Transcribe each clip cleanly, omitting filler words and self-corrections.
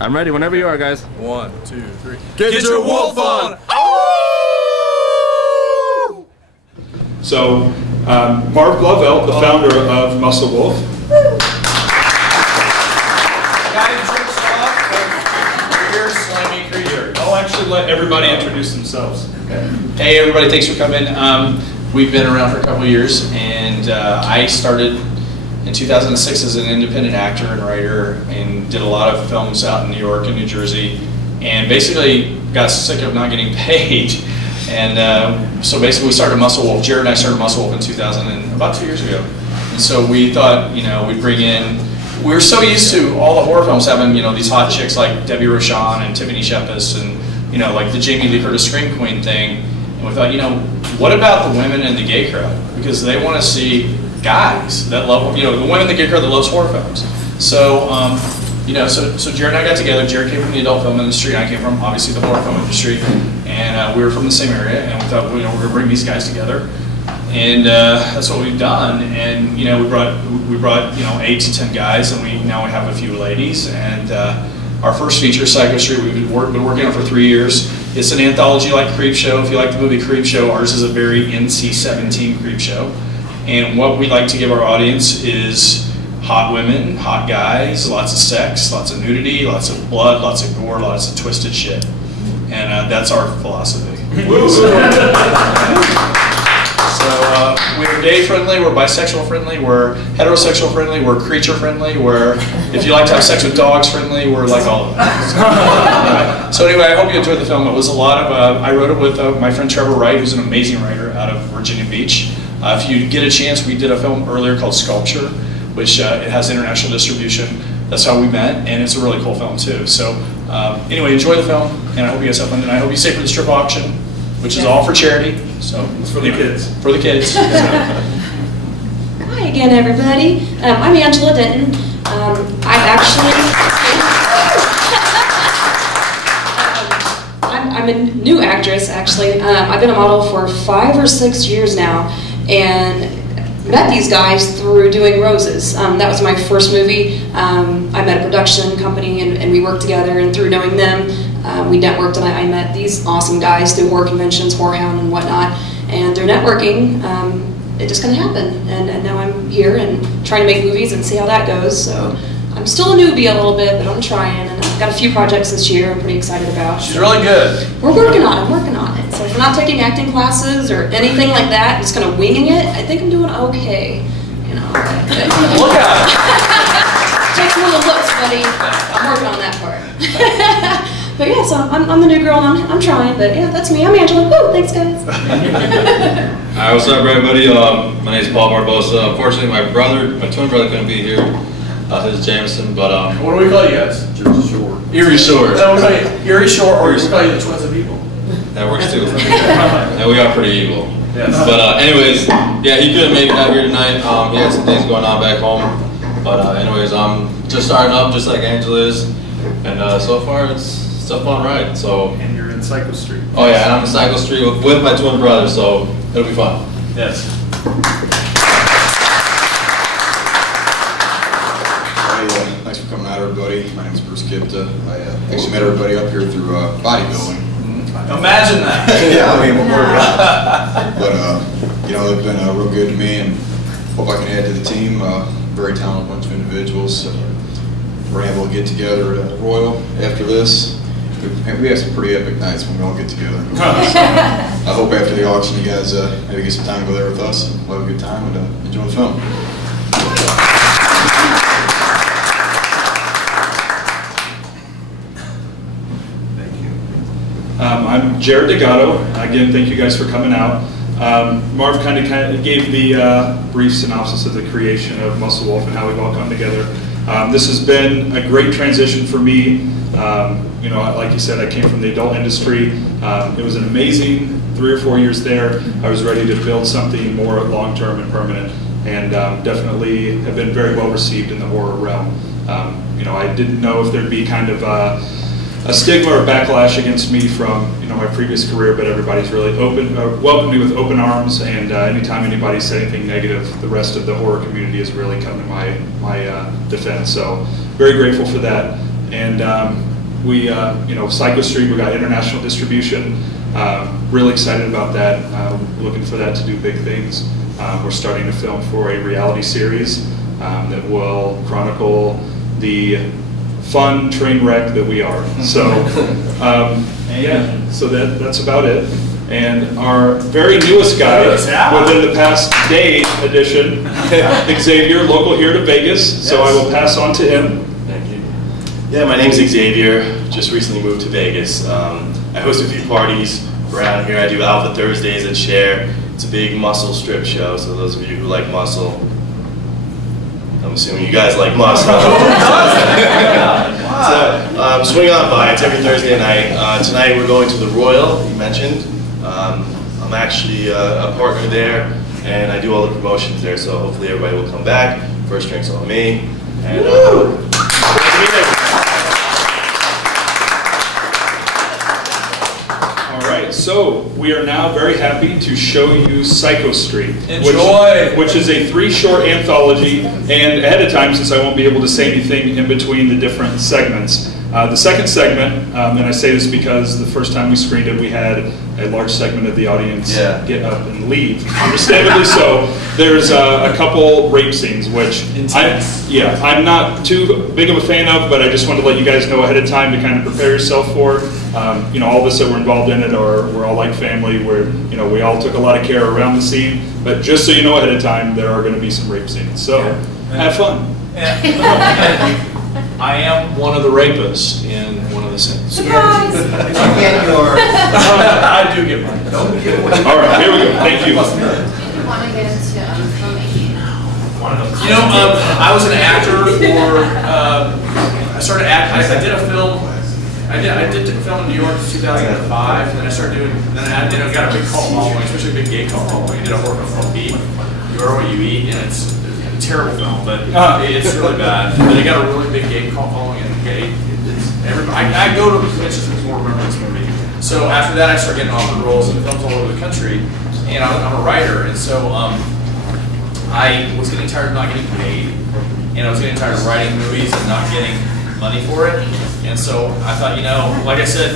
I'm ready whenever you are, guys. 1, 2, 3. Get your wolf on! So, Marv Lovell, the founder of Muscle Wolf. I'll actually let everybody introduce themselves. Okay. Hey everybody, thanks for coming. We've been around for a couple of years, and I started in 2006 as an independent actor and writer, and did a lot of films out in New York and New Jersey, and basically got sick of not getting paid. And so basically we started Muscle Wolf. Jared and I started Muscle Wolf in 2000, and about 2 years ago. And so we thought, you know, we'd bring in, we were so used to all the horror films having, you know, these hot chicks like Debbie Rochon and Tiffany Shepis, and, you know, like the Jamie Lee Curtis Scream Queen thing. And we thought, you know, what about the women in the gay crowd? Because they want to see guys that love, you know, the women in the gay crowd that loves horror films. So, you know, so Jared and I got together. Jared came from the adult film industry, and I came from, obviously, the horror film industry. And we were from the same area, and we thought, well, you know, we're going to bring these guys together. And that's what we've done. And, you know, we brought you know, 8 to 10 guys, and now we have a few ladies. And our first feature, Psycho Street, we've been working on for 3 years. It's an anthology like Creep Show. If you like the movie Creep Show, ours is a very NC-17 Creep Show. And what we like to give our audience is hot women, hot guys, lots of sex, lots of nudity, lots of blood, lots of gore, lots of twisted shit. And that's our philosophy. So we're gay friendly, we're bisexual friendly, we're heterosexual friendly, we're creature friendly, we're, if you like to have sex with dogs friendly, we're like all of that. So anyway, I hope you enjoyed the film. It was a lot of, I wrote it with my friend Trevor Wright, who's an amazing writer out of Virginia Beach. If you get a chance, we did a film earlier called Sculpture, which it has international distribution. That's how we met, and it's a really cool film too. So anyway, enjoy the film, and I hope you guys have fun, and I hope you stay for the strip auction, which is all for charity. So it's for the kids. For the kids. Hi again, everybody. I'm Angela Denton. I've actually I'm a new actress. Actually, I've been a model for 5 or 6 years now, and met these guys through doing Roses. That was my first movie. I met a production company, and we worked together, and through knowing them, we networked, and I met these awesome guys through horror conventions, Horror Hound and whatnot, and through networking, it just kind of happened, and now I'm here and trying to make movies and see how that goes. So I'm still a newbie a little bit, but I'm trying, and I've got a few projects this year I'm pretty excited about. She's really good. We're working on it, I'm working on it. So if we're not taking acting classes or anything like that, just kind of winging it, I think I'm doing okay. You know. Look at it. Takes a little looks, buddy. I'm working on that part. But yeah, so I'm the new girl, and I'm trying, but yeah, that's me. I'm Angela. Woo, thanks, guys. Hi, what's up, everybody? My name is Paul Barbosa. Unfortunately, my twin brother couldn't be here. His Jameson, but What do we call you guys? Jersey Shore. Erie Shore. So we call you Erie Shore, or we call you the Twins of Evil. That works too. And we are pretty evil. Yes. But anyways, yeah, he couldn't make it out here tonight. He had some things going on back home. But anyways, I'm just starting up, just like Angela is, and so far it's a fun ride. So. And you're in Psycho Street. Oh yeah, and I'm in Psycho Street with my twin brother, so it'll be fun. Yes. Thanks for coming out, everybody. My name is Bruce Kipta. I actually met everybody up here through bodybuilding. Imagine that. Yeah, I mean, but you know, they've been real good to me, and hope I can add to the team. Very talented bunch of individuals. We're able to get together at Royal after this. We have some pretty epic nights when we all get together. So, I hope after the auction you guys maybe get some time to go there with us, and we'll have a good time and enjoy the film. I'm Jared Degato. Again, thank you guys for coming out. Marv kind of gave the brief synopsis of the creation of Muscle Wolf and how we've all come together. This has been a great transition for me. You know, like you said, I came from the adult industry. It was an amazing 3 or 4 years there. I was ready to build something more long-term and permanent, and definitely have been very well received in the horror realm. You know, I didn't know if there'd be kind of a stigma or backlash against me from, you know, my previous career, but everybody's really welcomed me with open arms, and anytime anybody said anything negative, the rest of the horror community has really come to my defense. So very grateful for that. And We, Psycho Street, we got international distribution. Really excited about that. Looking for that to do big things. We're starting to film for a reality series that will chronicle the fun train wreck that we are. So, yeah, so that's about it. And our very newest guy within the past day edition, Xavier, local here to Vegas. Yes. So I will pass on to him. Thank you. Yeah, my name's Xavier. Just recently moved to Vegas. I host a few parties around here. I do Alpha Thursdays at Share. It's a big muscle strip show, so those of you who like muscle, I'm assuming you guys like muscle. So, swing on by. It's every Thursday night. Tonight we're going to the Royal, you mentioned. I'm actually a partner there, and I do all the promotions there, so hopefully everybody will come back. First drink's on me. And, so we are now very happy to show you Psycho Street, which is a 3-short anthology, and ahead of time, since I won't be able to say anything in between the different segments. The second segment, and I say this because the first time we screened it, we had a large segment of the audience get up and leave. Understandably so. There's a couple rape scenes, which I'm not too big of a fan of, but I just wanted to let you guys know ahead of time to kind of prepare yourself for. All of us that were involved in it we're all like family. We all took a lot of care around the scene, but just so you know ahead of time, there are going to be some rape scenes. So have fun. I am one of the rapists in one of the scenes. Surprise! I do get mine. All right, here we go. Thank you. Did you want to get into filming? I was an actor for. I started acting. I did a film. I did a film in New York in 2005, and then I started doing. Then I got a big cult following, especially a big gay cult following. I did a horror film called Beat. You Are What You Eat, and it's a terrible film, but it's really bad. But it got a really big gay cult following, and gay. I go to conventions and people remember this movie. So after that, I started getting offered roles in films all over the country, and I'm a writer, and so I was getting tired of not getting paid, and I was getting tired of writing movies and not getting money for it. And so I thought, like I said,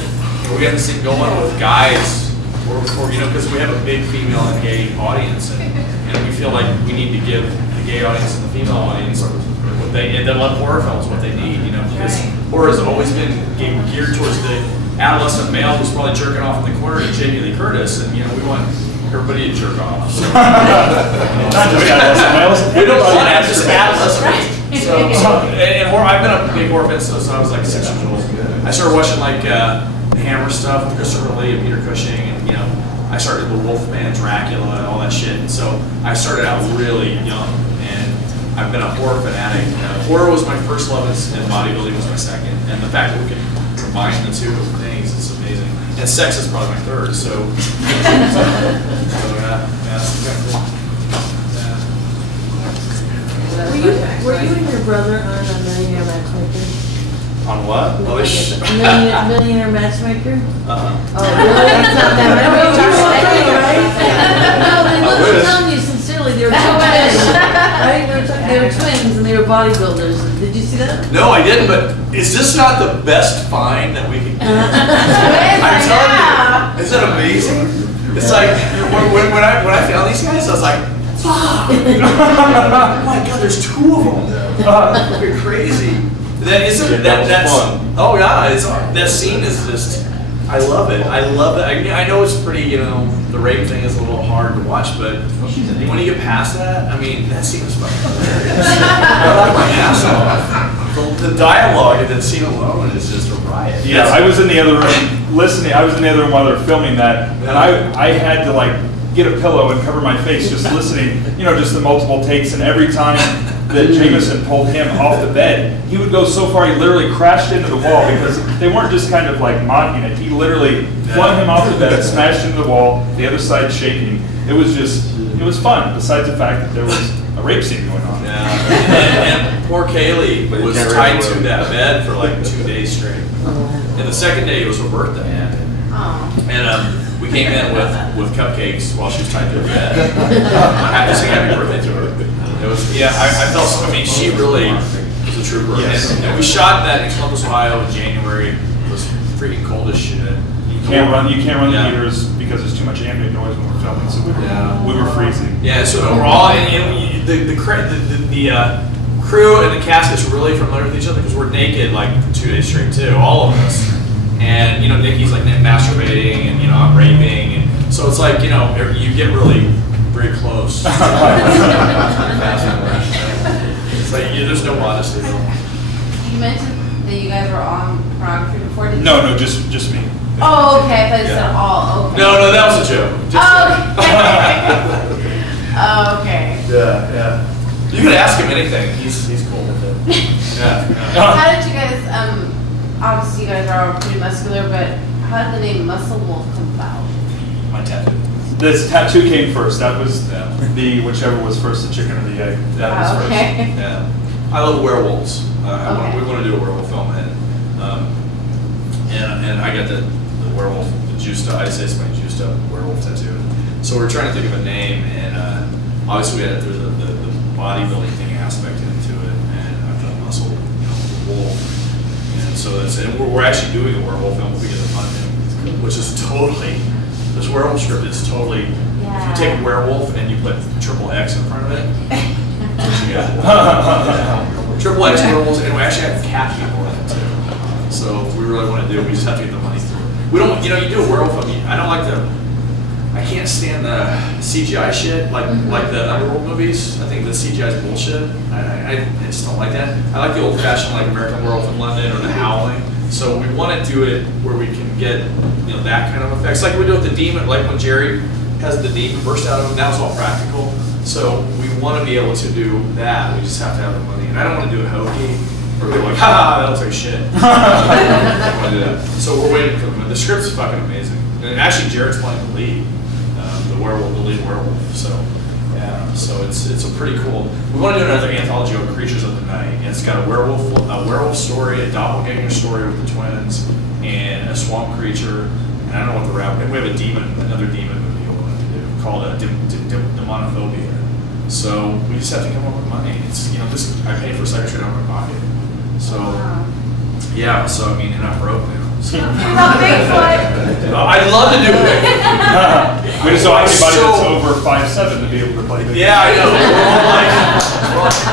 we got this thing going with guys, because we have a big female and gay audience, and we feel like we need to give the gay audience and the female audience and they love horror films what they need, because horror has always been geared towards the adolescent male who's probably jerking off in the corner to Jamie Lee Curtis, and we want everybody to jerk off. So. Not just adolescent males. We don't want just adolescent males. And horror, I've been a big horror fan since I was like 6 years old. I started watching like Hammer stuff with Christopher Lee and Peter Cushing, and I started the Wolfman, Dracula, and all that shit. And so I started out really young, and I've been a horror fanatic. Horror was my first love, and bodybuilding was my second. And the fact that we can combine the two things is amazing. And sex is probably my third. So yeah, that's kind of cool. Were you and your brother on a Millionaire Matchmaker? On what? Millionaire Matchmaker? Uh-huh. Oh, really? That's not that right? No, they were telling you sincerely they were twins, right? They were twins and they were bodybuilders. Did you see that? No, I didn't, but is this not the best find that we can get? I'm telling you, isn't that amazing? It's like, when I found these guys, I was like, fuck! Oh my god, there's 2 of them. You're crazy. That's fun. Oh yeah, that scene is just, I love it. I love it. I know it's pretty, the rape thing is a little hard to watch, but when you get past that, that scene is fucking hilarious. I laughed my ass off. The dialogue in that scene alone is just a riot. Yeah, I was in the other room listening. I was in the other room while they were filming that, and I had to get a pillow and cover my face just listening, just the multiple takes, and every time that Jameson pulled him off the bed, he would go so far he literally crashed into the wall, because they weren't just kind of mocking it. He literally flung him off the bed, smashed into the wall, the other side shaking. It was fun, besides the fact that there was a rape scene going on. Yeah. And poor Kaylee was tied to that bed for 2 days straight. And the second day was her birthday. And we came in with cupcakes while she was tied to her bed. I had to sing happy birthday to her. It was, I felt, she really was a trooper. Yes. And we shot that in Columbus, Ohio in January, freaking cold as shit. You can't run the Yeah. heaters because there's too much ambient noise when we're filming, so Yeah. we were freezing. Yeah, so overall, and the crew and the cast gets really familiar with each other because we're naked like 2 days straight too, all of us. And you know, Nikki's like masturbating, and you know, I'm raping, and so it's like, you know, you get really very close. It's like there's no modesty. You mentioned that you guys were on pornography before. Did you? No, just me. Oh, okay. I thought you said all. Okay. No, that was a joke. Just Oh, okay. Yeah. You could ask him anything. He's cool with it. Yeah. How did you guys? Obviously, you guys are all pretty muscular, but how did the name Muscle Wolf come about? My tattoo. This tattoo came first. That was the whichever was first, the chicken or the egg. That was first. Okay. Yeah. I love werewolves. Okay. We want to do a werewolf film, and I got the werewolf, the juiced up. I say it's my juiced up werewolf tattoo. So we're trying to think of a name, and obviously we had there's the bodybuilding thing aspect into it, and I've done muscle, you know, the wolf, and so that's and we're actually doing a werewolf film because of hunting, which is totally this werewolf script is totally. If you take werewolf and you put triple X in front of it. Triple X werewolves, and we actually have cat people in it too. So if we really want to do, we just have to get the money through. We don't, you know, you do a werewolf film. I don't like I can't stand the CGI shit like the Underworld movies. I think the CGI is bullshit. I just don't like that. I like the old-fashioned like American Werewolf in London or The Howling. So we want to do it where we can get, you know, that kind of effects. Like we do with the demon, like when Jerry has the demon burst out of him. That was all practical. So we want to be able to do that. We just have to have the money. And I don't want to do it hokey. Or be like, ha, that looks like shit. I don't want to do that. So we're waiting for them. The script's fucking amazing. And actually, Jared's playing the lead, the lead werewolf. So yeah, so it's a pretty cool. We want to do another anthology of Creatures of the Night. And it's got a werewolf story, a doppelganger story with the twins, and a swamp creature. And I don't know what the rap. And we have another demon movie we want to do called Demonophobia. So we just have to come up with money. It's, you know, this I pay for secretary out of my pocket. So yeah, so I mean, and I'm broke now. So. I'd love to do it. We just don't have anybody that's over 5'7" to be able to play video. Yeah, I know.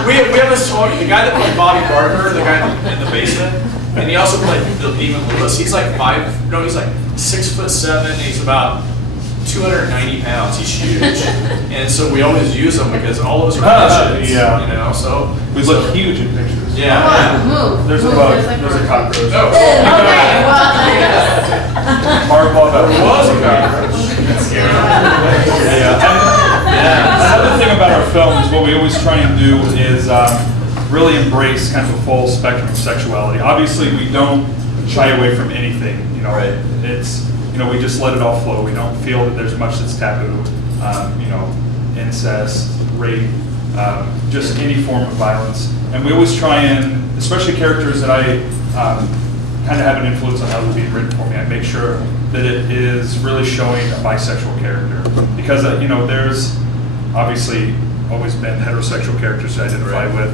We have this talk. The guy that played Bobby Barker, the guy in the basement, and he also played the demon Lewis. He's like he's like 6'7". He's about 290 pounds. He's huge, and so we always use him because all of us are midgets, you know. So we look huge in pictures. Yeah. There's a bug. There's a cockroach. Oh. Okay. Well, Hardball. There was a cockroach. Another thing about our films, what we always try and do is really embrace kind of a full spectrum of sexuality. Obviously, we don't shy away from anything. You know, it's. You know, we just let it all flow. We don't feel that there's much that's taboo. You know, incest, rape, just any form of violence. And we always try and, especially characters that I kind of have an influence on how they're being written for me, I make sure that it is really showing a bisexual character. Because, you know, there's obviously always been heterosexual characters to identify with.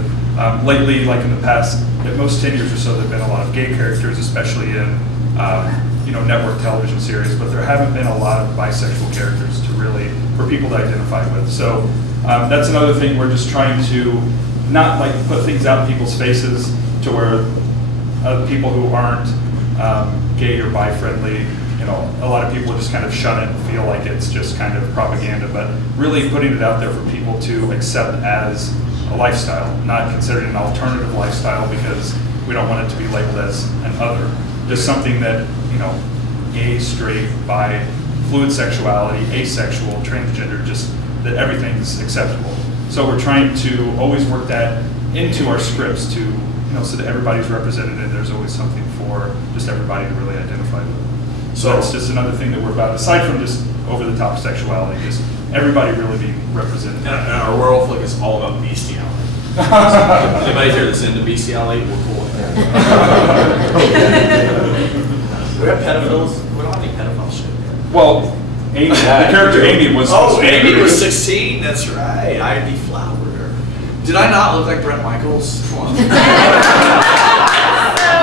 Lately, like in the past, at most 10 years or so, there have been a lot of gay characters, especially in you know, network television series, but there haven't been a lot of bisexual characters for people to identify with. So that's another thing. We're just trying to not like put things out in people's faces to where people who aren't gay or bi-friendly, you know, a lot of people just kind of shun it and feel like it's just kind of propaganda, but really putting it out there for people to accept as a lifestyle, not considered an alternative lifestyle because we don't want it to be labeled as an other. Just something that, you know, gay, straight, bi, fluid sexuality, asexual, transgender, just that everything's acceptable. So we're trying to always work that into our scripts to, you know, so that everybody's represented and there's always something for just everybody to really identify with. So that's just another thing that we're about, aside from just over-the-top sexuality, just everybody really being represented. And our werewolf flick is all about bestiality. So anybody here that's into bestiality, we're cool with that. We have pedophiles. We don't have any pedophile shit. Well, Amy, the character Amy was. Oh, Amy was 16. That's right. I deflowered her. Did I not look like Brett Michaels? Come on.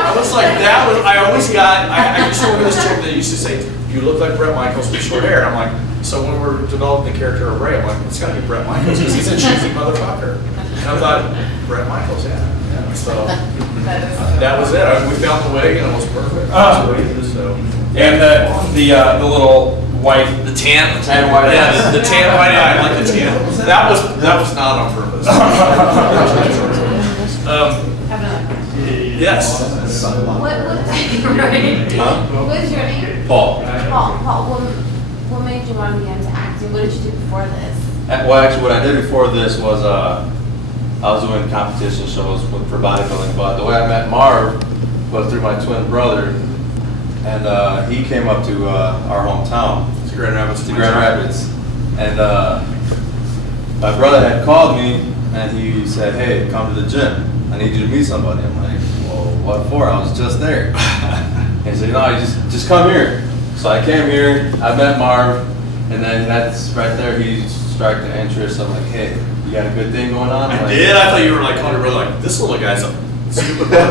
I was like, that was, I always got, I used to work with this chick that used to say, you look like Bret Michaels with short hair. And I'm like, so when we're developing the character of Ray, I'm like, it's gotta be Bret Michaels because he's a cheesy motherfucker. And I thought, Bret Michaels, yeah. So that was it. We found the wig and it was perfect. So. And the little white, the tan white yeah, eyes. the tan white eye, I like the tan. That was not on purpose. Yes. Right. Huh? What is your name? Paul. Paul, what made you want to get into acting? What did you do before this? Well, actually, what I did before this was I was doing competition shows for bodybuilding, but the way I met Marv was through my twin brother, and he came up to our hometown, To Grand Rapids. and my brother had called me, and he said, "Hey, come to the gym. I need you to meet somebody." I'm like, "Well, what for? I was just there." He said, "No, just come here." So I came here, I met Marv, and then that's right there, he struck the interest. I'm like, "Hey, you got a good thing going on?" I like, did. I thought you were like calling your brother like, this little guy's a stupid brother.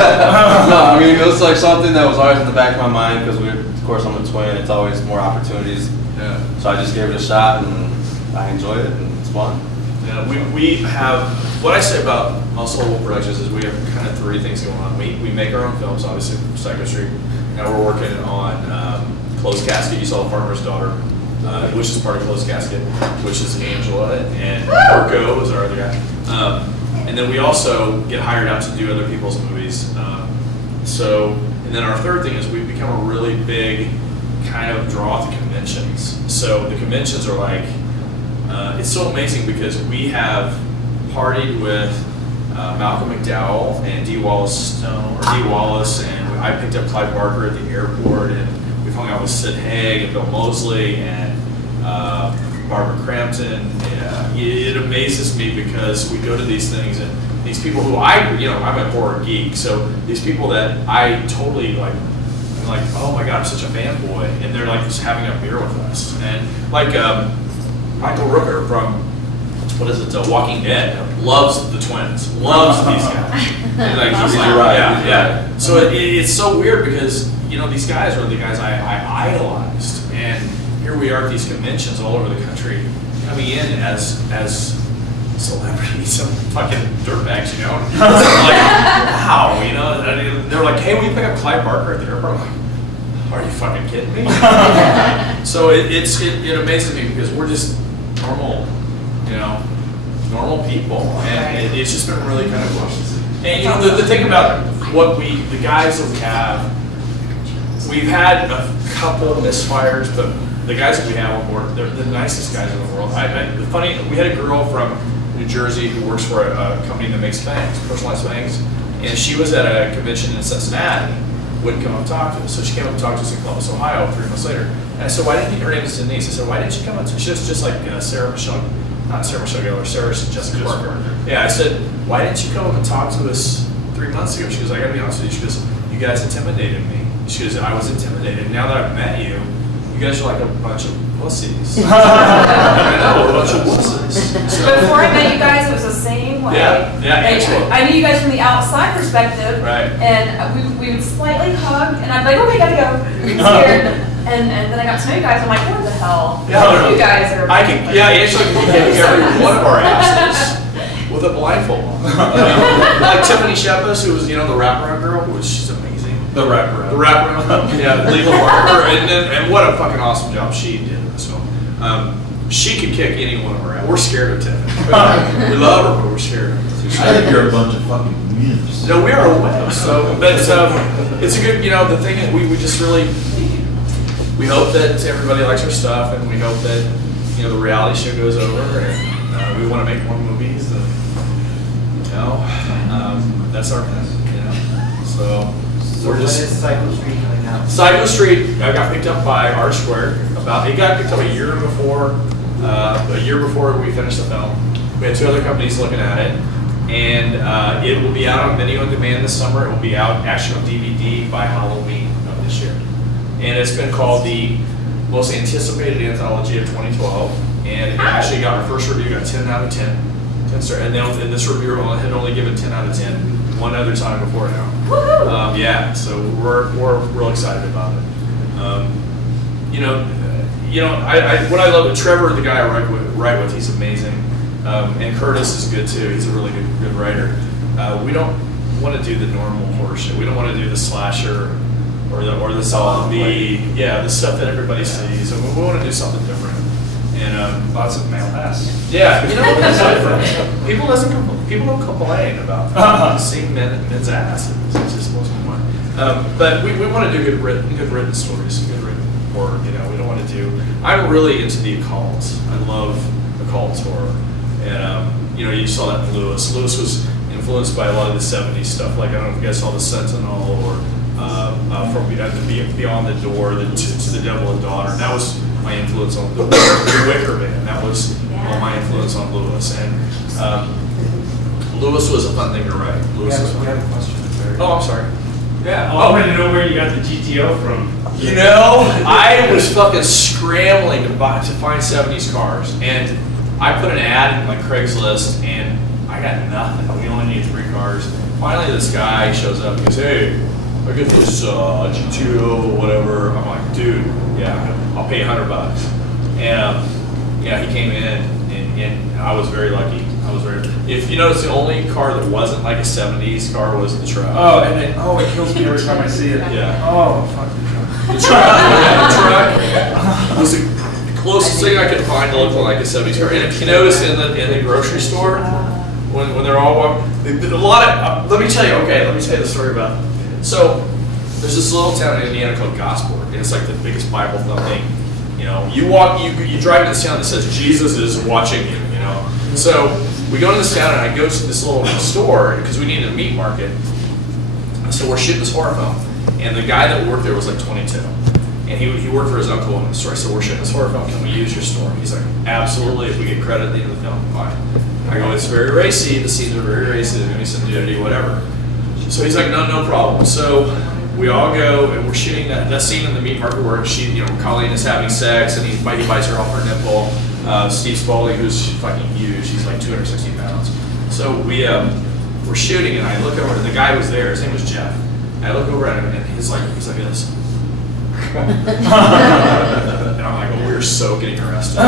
No, I mean, it was like something that was always in the back of my mind because of course, I'm a twin. It's always more opportunities. Yeah. So I just gave it a shot, and I enjoyed it, and it's fun. Yeah, we have, what I say about Muscle Wolf Productions is we have kind of three things going on. We make our own films, obviously, Psycho Street. Now we're working on Closed Casket. You saw The Farmer's Daughter, which is part of Closed Casket, which is Angela, and Marco is our other guy. And then we also get hired out to do other people's movies. And then our third thing is we've become a really big kind of draw at the conventions. So the conventions are like, it's so amazing because we have partied with Malcolm McDowell and Dee Wallace, and I picked up Clive Barker at the airport, and we've hung out with Sid Haig and Bill Moseley and Barbara Crampton. It amazes me because we go to these things and these people who I'm a horror geek, so these people that I totally like, I'm like, oh my god, I'm such a fanboy, and they're like just having a beer with us, and like Michael Rooker from Walking Dead loves the twins, loves these guys, and like he's like, yeah. So it's so weird because these guys are the guys I idolized, and here we are at these conventions all over the country, coming in as celebrities, some fucking dirtbags, It's like, wow, they're like, hey, will you pick up Clive Barker at the airport? I'm like, are you fucking kidding me? So it amazes me because we're just normal, normal people, and it's just been really kind of fun. And the thing about the guys that we have, we've had a couple misfires, but the guys that we have on board, they're the nicest guys in the world. We had a girl from New Jersey who works for a company that makes fangs, personalized fangs, and she was at a convention in Cincinnati, wouldn't come up and talk to us. So she came up and talked to us in Columbus, Ohio 3 months later. And I said, her name is Denise. I said, why didn't you come up to us? She was just like Sarah Michelle Gellar, Sarah Jessica Parker. Yeah, I said, why didn't you come up and talk to us 3 months ago? She goes, I gotta be honest with you. She goes, you guys intimidated me. She goes, I was intimidated. Now that I've met you, you guys are like a bunch of pussies. I know, a bunch of pussies. So, before I met you guys, it was the same way. Yeah, Angela. I knew you guys from the outside perspective, right? And we would slightly hug, and I'd be like, okay, gotta go. I'm scared. And then I got to know you guys. I'm like, what the hell? Yeah, you guys are. Angela can kick every one of our asses with a blindfold. Like Tiffany Shepard, who was the wraparound girl, she's amazing. The wraparound. The wraparound. Yeah, legal partner, and what a fucking awesome job she did in this film. She could kick any one of her ass. We're scared of Tiffany. We love her, but we're scared of her. I think you're a bunch of fucking wimps. No, we are a wimp. So, but it's a good. The thing is, we just really. We hope that everybody likes our stuff, and we hope that the reality show goes over, and we want to make more movies. And, that's our thing. So we're just. When is Psycho Street coming out? Psycho Street got picked up by R Square. It got picked up a year before we finished the film. We had 2 other companies looking at it, and it will be out on video on demand this summer. It will be out actually on DVD by Halloween of this year. And it's been called the most anticipated anthology of 2012. And it actually got our first review, got 10 out of 10. 10 star. And this reviewer had only given 10 out of 10 one another time before now. Yeah, so we're real excited about it. What I love with Trevor, the guy I write with, he's amazing, and Curtis is good too. He's a really good writer. We don't want to do the normal horror shit. We don't want to do the slasher or the zombie, the stuff that everybody sees. And we want to do something different. And Lots of male ass. yeah, it's different. People don't complain about seeing men's ass. It's just most fun. But we want to do good written stories, good written horror. We don't want to do. I'm really into the occult. I love occult horror, and you saw that in Lewis. Lewis was influenced by a lot of the '70s stuff. Like I don't know if you guys saw The Sentinel or from Beyond the Door to The Devil and Daughter. And that was my influence on the Wicker Man. That was all my influence on Lewis. And Lewis was a fun thing to write. Lewis was fun. We have a question. Oh, I'm sorry. Yeah. I wanted to know where you got the GTO from. I was fucking scrambling to find '70s cars, and I put an ad in like Craigslist, and I got nothing. We only need 3 cars. Finally, this guy shows up. He goes, "Hey, I get this GTO, whatever." I'm like, "Dude, yeah, I'll pay $100." And he came in, and I was very lucky. If you notice, the only car that wasn't like a '70s car was the truck. Oh, and then it kills me every time I see it. Yeah. Oh, fuck The truck was the closest thing I could find to look like a '70s car. And if you notice in the grocery store, when they're all walking, a lot of. Let me tell you the story about. So there's this little town in Indiana called Gosport, and it's like the biggest Bible thumping. You drive in this town that says Jesus is watching you. So we go to this town, and I go to this little store because we needed a meat market. So we're shooting this horror film, and the guy that worked there was like 22, and he worked for his uncle in the store. So we're shooting this horror film. Can we use your store? He's like, absolutely. If we get credit at the end of the film, fine. I go, it's very racy. The scenes are very racy. There's gonna be some nudity, whatever. So he's like, no problem. So we all go, and we're shooting that scene in the meat market where Colleen is having sex, and he bites her off her nipple. Steve Spaulding, who's fucking huge, he's like 260 pounds. So we're shooting, and I look over, and the guy was there. His name was Jeff. And I look over at him, and he's like this. And I'm like, we're so getting arrested.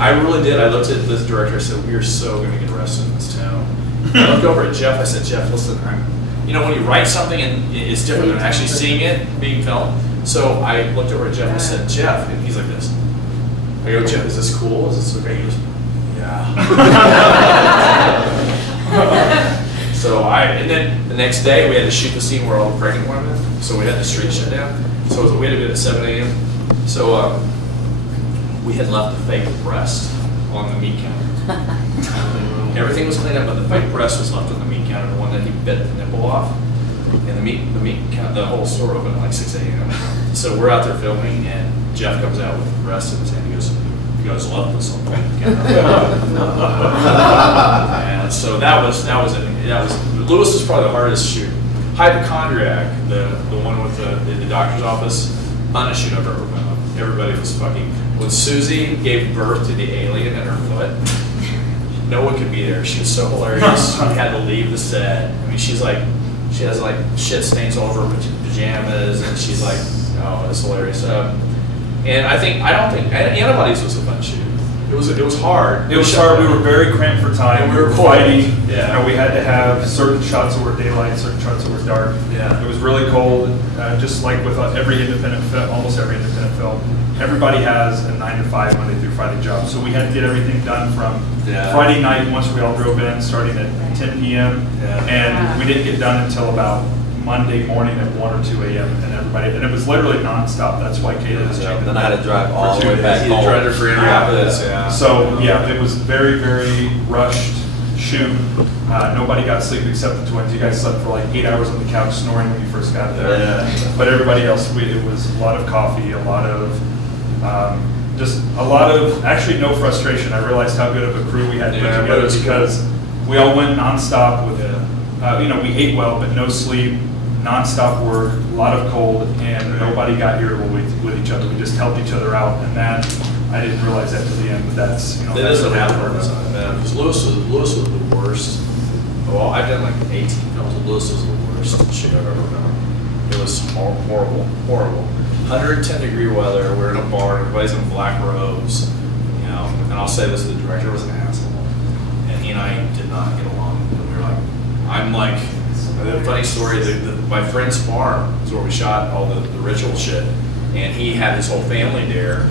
I really did. I looked at the director. I said, we are so going to get arrested in this town. I looked over at Jeff. I said, Jeff, listen, when you write something, and it's different than actually seeing it being filmed. So I looked over at Jeff. I said, Jeff, and he's like this. I go, Jeff, is this cool? Is this okay? He goes, yeah. And then the next day we had to shoot the scene where all the pregnant women, so we had the street shut down. So we had to be at 7 a.m. So we had left the fake breast on the meat counter. Everything was cleaned up, but the fake breast was left on the meat counter, the one that he bit the nipple off. And the whole store opened at like 6 a.m. So we're out there filming, and Jeff comes out with the breast in his hand. He goes, love this on the And so that was Lewis was probably the hardest shoot. Hypochondriac, the one with the doctor's office, funnest shoot I've ever been on. Everybody was fucking. When Susie gave birth to the alien in her foot, no one could be there. She was so hilarious. We had to leave the set. I mean, she has like shit stains all over her pajamas, and she's like, oh, it's hilarious. And I don't think Antibodies was a fun shoot. It was hard. It was hard. We were very cramped for time. And we were fighting. Yeah. We had to have certain shots that were daylight, certain shots that were dark. Yeah. It was really cold. Just like with every independent film, almost every independent film, everybody has a 9 to 5 Monday through Friday job. So we had to get everything done from Friday night once we all drove in, starting at 10 p.m. Yeah. And we didn't get done until about Monday morning at 1 or 2 a.m. and it was literally nonstop. That's why Kayla was checking. Then I had to drive all the way back home. For Indianapolis, yeah. So yeah, it was very, very rushed shoot. Nobody got sleep except the twins. You guys slept for like 8 hours on the couch snoring when you first got there. Yeah. But everybody else, it was a lot of coffee, a lot of actually no frustration. I realized how good of a crew we had put together because we all went nonstop with we ate well, but no sleep, nonstop work, a lot of cold, and nobody got irritable with each other. We just helped each other out, and that I didn't realize that to the end, but that's that is what happened. Because Lewis was the worst well, I've done like 18 films, and Lewis was the worst shit I've ever done. It was horrible, horrible. 110-degree weather, we're in a bar, everybody's in black robes, you know, and I'll say this, the director was an asshole. And he and I did not get along. And we were like, I'm like, the funny story, my friend's farm is where we shot all the ritual shit, and he had his whole family there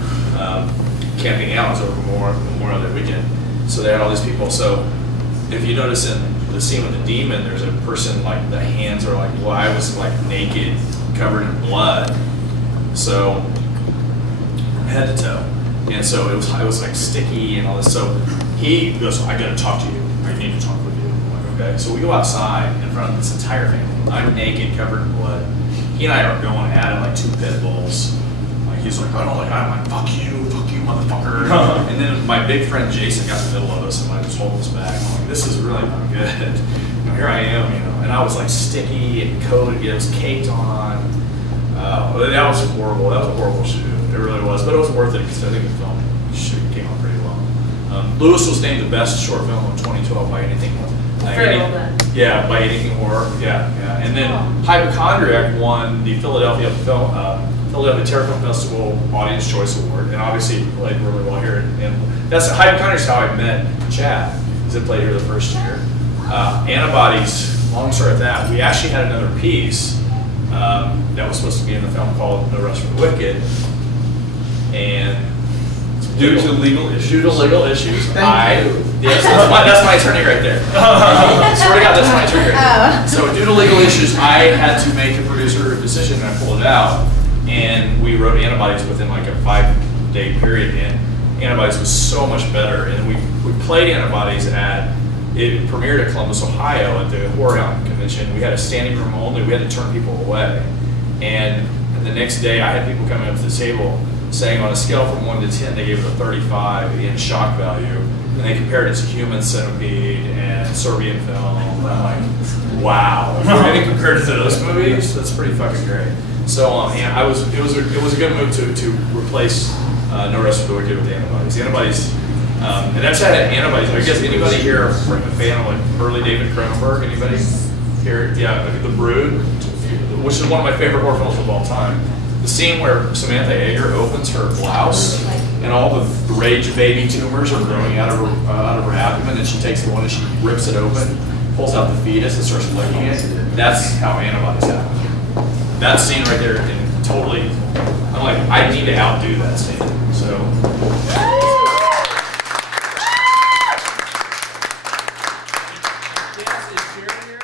camping out. It was over Memorial Day weekend. So they had all these people. So if you notice in the scene with the demon, there's a person like the hands are like, well, I was like naked, covered in blood. So head to toe. And so I was like sticky and all this. So he goes, I gotta talk to you. I need to talk with you. I'm like, okay. So we go outside in front of this entire family. I'm naked, covered in blood. He and I are going at it like two pit bulls. Like he's like, I don't like, I'm like, fuck you, motherfucker. And then my big friend Jason got in the middle of us and like just holding us back. I'm like, this is really not good. You know, here I am, you know, and I was like sticky and coated, it was caked on. That was horrible. That was a horrible shoot. It really was, but it was worth it because I think the film came out pretty well. Lewis was named the best short film of 2012 by anything. Very well done. Yeah, by anything horror. Yeah. And then Hypochondriac won the Philadelphia Terror Film Festival Audience Choice Award, and obviously played really well here. And that's Hypochondriac's how I met Chad, because I played here the first year. Antibodies. Long story of that. We actually had another piece that was supposed to be in the film called No Rest for the Wicked, and due to legal issues, yes, that's my attorney right there. Swear to God, that's my attorney right there. So due to legal issues, I had to make a producer decision, and I pulled it out, and we wrote Antibodies within like a 5-day period, and Antibodies was so much better, and we played Antibodies it premiered at Columbus, Ohio at the Horror Hound Convention. We had a standing room only. We had to turn people away. And the next day, I had people coming up to the table saying on a scale from 1 to 10, they gave it a 35 in shock value. And they compared it to Human Centipede and Serbian film. And I'm like, wow. If we're getting compared to those movies, that's pretty fucking great. So yeah, it was a good move to replace No Rest for the Wicked with Antibodies. Antibodies. And I've had Antibodies. I guess anybody here a fan of like early David Cronenberg? Anybody here? Yeah, The Brood, which is one of my favorite horror films of all time. The scene where Samantha Eggar opens her blouse and all the rage baby tumors are growing out of her abdomen, and she takes the one and she rips it open, pulls out the fetus and starts licking it. That's how Antibodies happen. That scene right there, and totally, I'm like, I need to outdo that scene. So. Is Jared here?